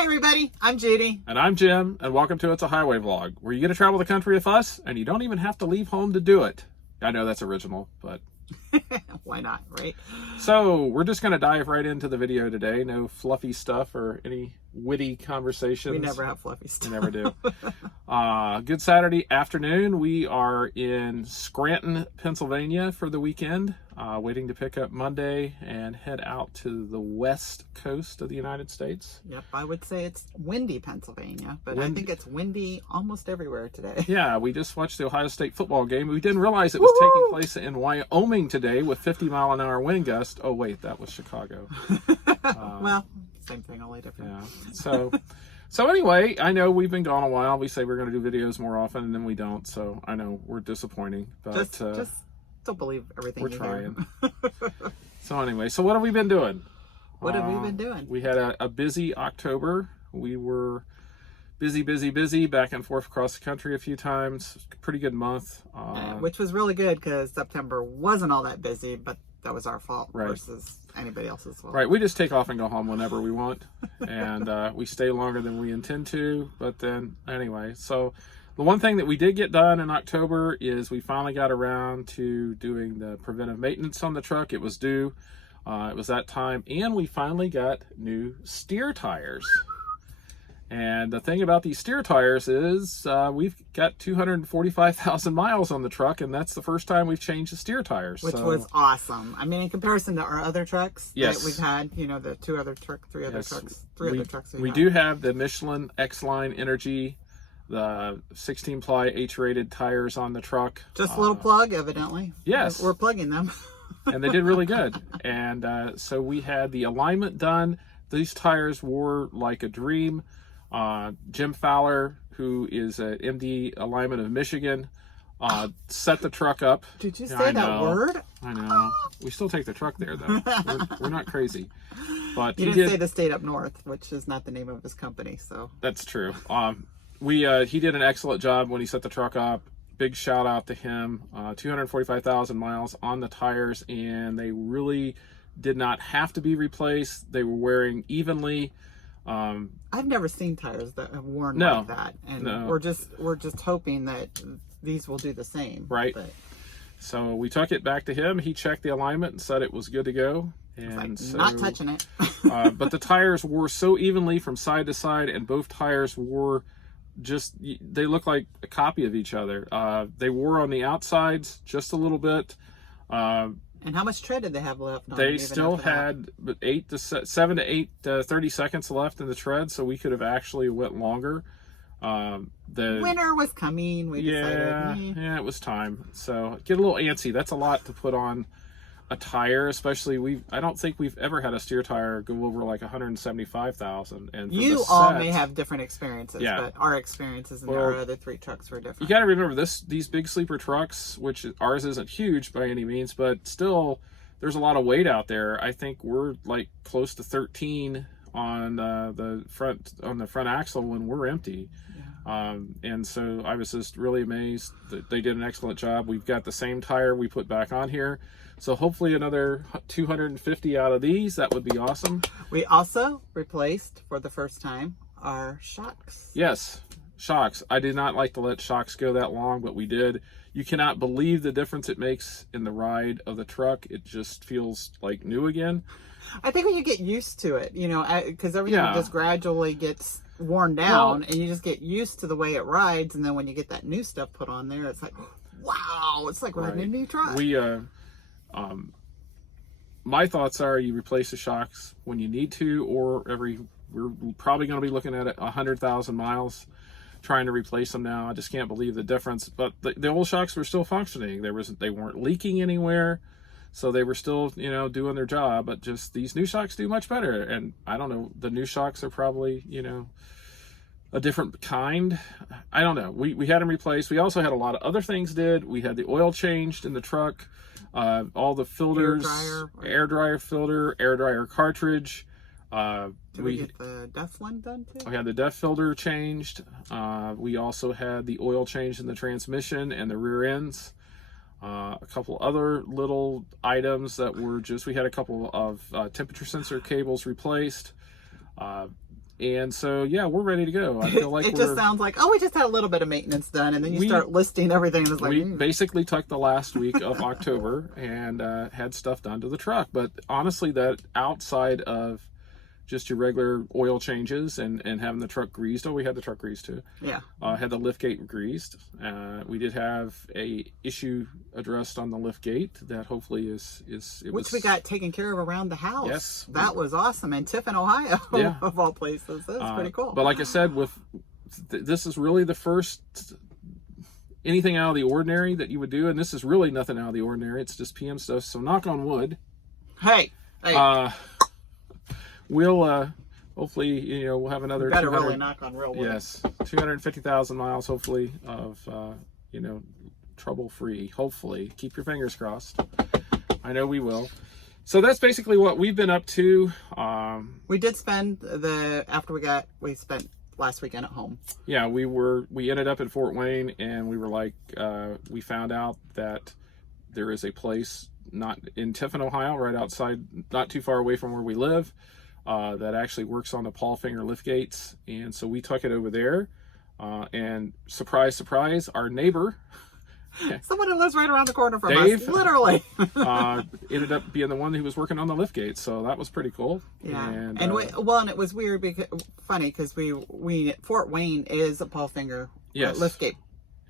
Hi everybody, I'm Judy. And I'm Jim, and welcome to It's a Highway Vlog, where you get to travel the country with us, and you don't even have to leave home to do it. I know that's original, but... Why not, right? So, we're just going to dive right into the video today. No fluffy stuff or any witty conversations. We never have fluffy stuff. We never do. Good Saturday afternoon. We are in Scranton, Pennsylvania for the weekend, waiting to pick up Monday and head out to the west coast of the United States. Yep, I would say it's windy Pennsylvania, but I think it's windy almost everywhere today. Yeah, we just watched the Ohio State football game. We didn't realize it was taking place in Wyoming today with 50-mile-an-hour wind gust. Oh, wait, that was Chicago. Well, same thing, only different. Yeah. So anyway, I know we've been gone a while. We say we're going to do videos more often, and then we don't. So I know we're disappointing, but just don't believe everything we're you trying. hear. So anyway, so what have we been doing? What have we been doing? We had a busy October. We were busy, back and forth across the country a few times. Pretty good month. Which was really good because September wasn't all that busy, but that was our fault Right. versus anybody else's fault. Right, we just take off and go home whenever we want, and we stay longer than we intend to. But then, anyway, so the one thing that we did get done in October is we finally got around to doing the preventive maintenance on the truck. It was due. It was that time, and we finally got new steer tires. And the thing about these steer tires is we've got 245,000 miles on the truck, and that's the first time we've changed the steer tires. Which was awesome. I mean, in comparison to our other trucks Yes. that we've had, you know, the three other trucks we do have the Michelin X-Line Energy, the 16-ply H-rated tires on the truck. Just a little plug, evidently. Yes. We're plugging them. And they did really good. And so we had the alignment done. These tires wore like a dream. Jim Fowler, who is an MD Alignment of Michigan, set the truck up. Did you say that word? I know. We still take the truck there, though. We're not crazy. But You didn't say the state up north, which is not the name of his company. So that's true. He did an excellent job when he set the truck up. Big shout out to him. 245,000 miles on the tires, and they really did not have to be replaced. They were wearing evenly. I've never seen tires that have worn No, like that, and no. we're just hoping that these will do the same. Right. But So we took it back to him. He checked the alignment and said it was good to go. And so, not touching it. but the tires wore so evenly from side to side, and both tires wore they look like a copy of each other. They wore on the outsides just a little bit. And how much tread did they have left? They still had 7 to 8 30 seconds left in the tread, so we could have actually went longer. The winter was coming. We decided. Yeah, it was time. So get a little antsy. That's a lot to put on a tire, especially I don't think we've ever had a steer tire go over like 175,000. And you all may have different experiences, Yeah. but our experiences and our other three trucks were different. You got to remember these big sleeper trucks, which ours isn't huge by any means, but still there's a lot of weight out there. I think we're like close to 13 on the front axle when we're empty. And so I was just really amazed that they did an excellent job. We've got the same tire we put back on here. So hopefully another 250 out of these. That would be awesome. We also replaced, for the first time, our shocks. Yes, shocks. I did not like to let shocks go that long, but we did. You cannot believe the difference it makes in the ride of the truck. It just feels like new again. I think when you get used to it, you know, because everything just gradually gets worn down, and you just get used to the way it rides, and then when you get that new stuff put on there, it's like, wow, it's like riding a new truck. My thoughts are you replace the shocks when you need to, or we're probably going to be looking at 100,000 miles trying to replace them now. I just can't believe the difference. But the old shocks were still functioning. They weren't leaking anywhere. So they were still, doing their job, but just these new shocks do much better. And I don't know, the new shocks are probably, a different kind. I don't know. We had them replaced. We also had a lot of other things did. We had the oil changed in the truck, all the filters, air dryer filter, air dryer cartridge. Did we get the DEF one done too? We had the DEF filter changed. We also had the oil changed in the transmission and the rear ends. A couple other little items that were we had a couple of temperature sensor cables replaced. And so, yeah, we're ready to go. I feel like it just sounds like, oh, we just had a little bit of maintenance done, and then you start listing everything. And it's like, we basically took the last week of October and had stuff done to the truck. But honestly, that outside of just your regular oil changes and having the truck greased. Oh, we had the truck greased too. Yeah. Had the lift gate greased. We did have a issue addressed on the lift gate that hopefully Which we got taken care of around the house. Yes. That was awesome. In Tiffin, Ohio, yeah. of all places. That's pretty cool. But like I said, this is really the first anything out of the ordinary that you would do. And this is really nothing out of the ordinary. It's just PM stuff. So knock on wood. Hey. We'll hopefully, we'll have another. Better really knock on real wood. Yes, 250,000 miles, hopefully, of trouble free. Hopefully, keep your fingers crossed. I know we will. So that's basically what we've been up to. We did spend we spent last weekend at home. Yeah, we ended up in Fort Wayne, and we were like, we found out that there is a place not in Tiffin, Ohio, right outside, not too far away from where we live. That actually works on the Paul Finger lift gates, and so we took it over there, and surprise, surprise, our neighbor, someone who lives right around the corner from Dave, us, literally, ended up being the one who was working on the lift gates, so that was pretty cool. Yeah, and it was weird because Fort Wayne is a Paul Finger lift gate.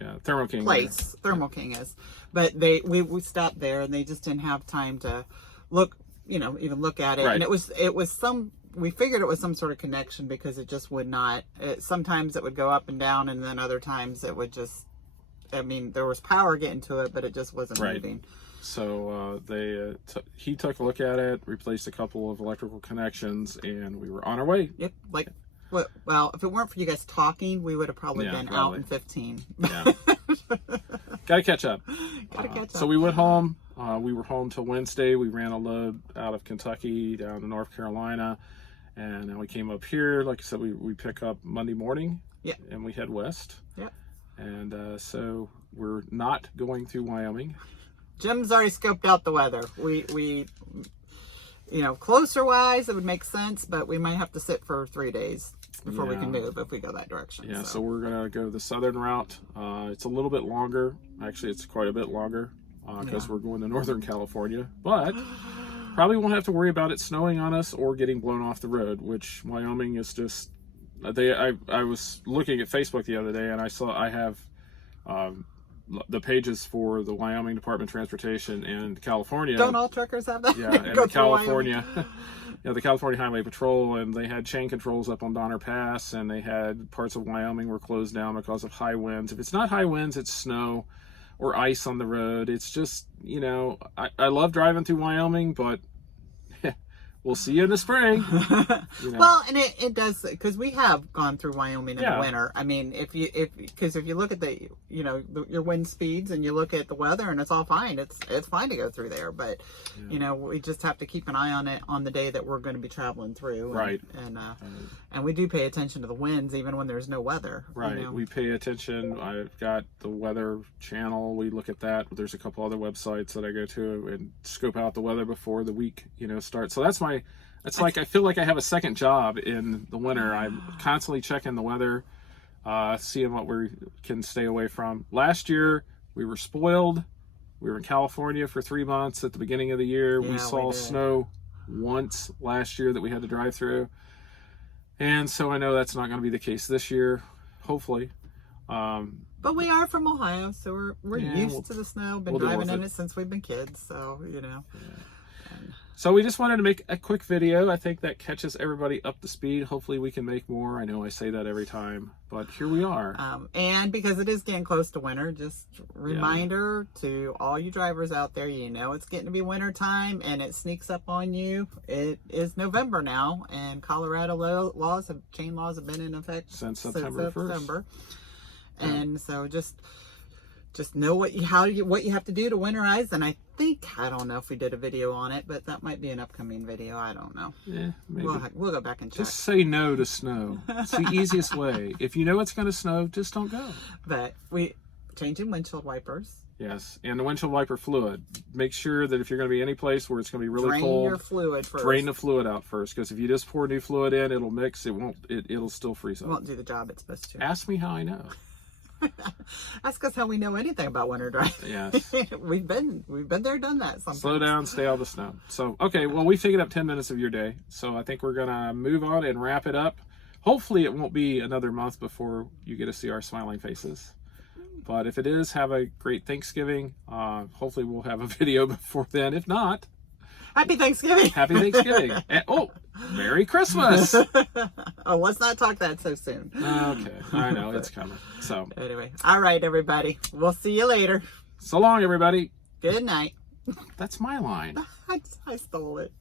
Yeah, Thermo King place. Thermo King is, but we stopped there, and they just didn't have time to look. Even look at it. Right. And we figured it was some sort of connection because it just would not, sometimes it would go up and down, and then other times it would just, there was power getting to it, but it just wasn't moving. So he took a look at it, replaced a couple of electrical connections, and we were on our way. Yep. Well, if it weren't for you guys talking, we would have probably been out in 15. Yeah. Gotta catch up. So we went home. We were home till Wednesday. We ran a load out of Kentucky down to North Carolina, and then we came up here. Like I said, we pick up Monday morning, and we head west. Yep. And so we're not going through Wyoming. Jim's already scoped out the weather. We closer wise, it would make sense, but we might have to sit for 3 days before we can move if we go that direction. Yeah, so we're going to go the southern route. It's a little bit longer. Actually, it's quite a bit longer because we're going to Northern California. But probably won't have to worry about it snowing on us or getting blown off the road, which Wyoming is just... I was looking at Facebook the other day, and I have the pages for the Wyoming Department of Transportation and California. Don't all truckers have that? Yeah, and California... the California Highway Patrol, and they had chain controls up on Donner Pass, and they had parts of Wyoming were closed down because of high winds. If it's not high winds, it's snow or ice on the road. It's just, I love driving through Wyoming, but we'll see you in the spring. Well, and it does, because we have gone through Wyoming in the winter. Because if you look at your wind speeds and you look at the weather, and it's all fine. It's fine to go through there, but we just have to keep an eye on it on the day that we're going to be traveling through. Right. And we do pay attention to the winds even when there's no weather. Right. We pay attention. I've got the weather channel. We look at that. There's a couple other websites that I go to and scope out the weather before the week starts. So that's I feel like I have a second job in the winter. I'm constantly checking the weather, seeing what we can stay away from. Last year, we were spoiled. We were in California for 3 months at the beginning of the year. We saw snow once last year that we had to drive through. And so I know that's not going to be the case this year, hopefully. But we are from Ohio, so we're used to the snow. Been driving in it since we've been kids, so Yeah. So we just wanted to make a quick video. I think that catches everybody up to speed. Hopefully we can make more. I know I say that every time, but here we are. And because it is getting close to winter, just reminder to all you drivers out there, it's getting to be winter time and it sneaks up on you. It is November now, and Colorado chain laws have been in effect since September 1st. And so just know what you have to do to winterize. And I don't know if we did a video on it, but that might be an upcoming video. I don't know. Yeah, maybe. We'll go back and check. Just say no to snow. It's the easiest way. If you know it's going to snow, just don't go. But we changing windshield wipers. Yes, and the windshield wiper fluid. Make sure that if you're going to be any place where it's going to be really cold, drain your fluid first. Drain the fluid out first, because if you just pour new fluid in, it'll mix. It won't. It'll still freeze up. It won't do the job it's supposed to. Ask me how I know. Ask us how we know anything about winter driving. Yes, we've been there, done that. Sometimes. Slow down, stay out of the snow. So okay, well we've taken up 10 minutes of your day, so I think we're gonna move on and wrap it up. Hopefully, it won't be another month before you get to see our smiling faces. But if it is, have a great Thanksgiving. Hopefully we'll have a video before then. If not, Happy Thanksgiving. Happy Thanksgiving. And, Merry Christmas. Oh, let's not talk that so soon. Okay, I know, it's coming. So anyway, all right, everybody. We'll see you later. So long, everybody. Good night. That's my line. I stole it.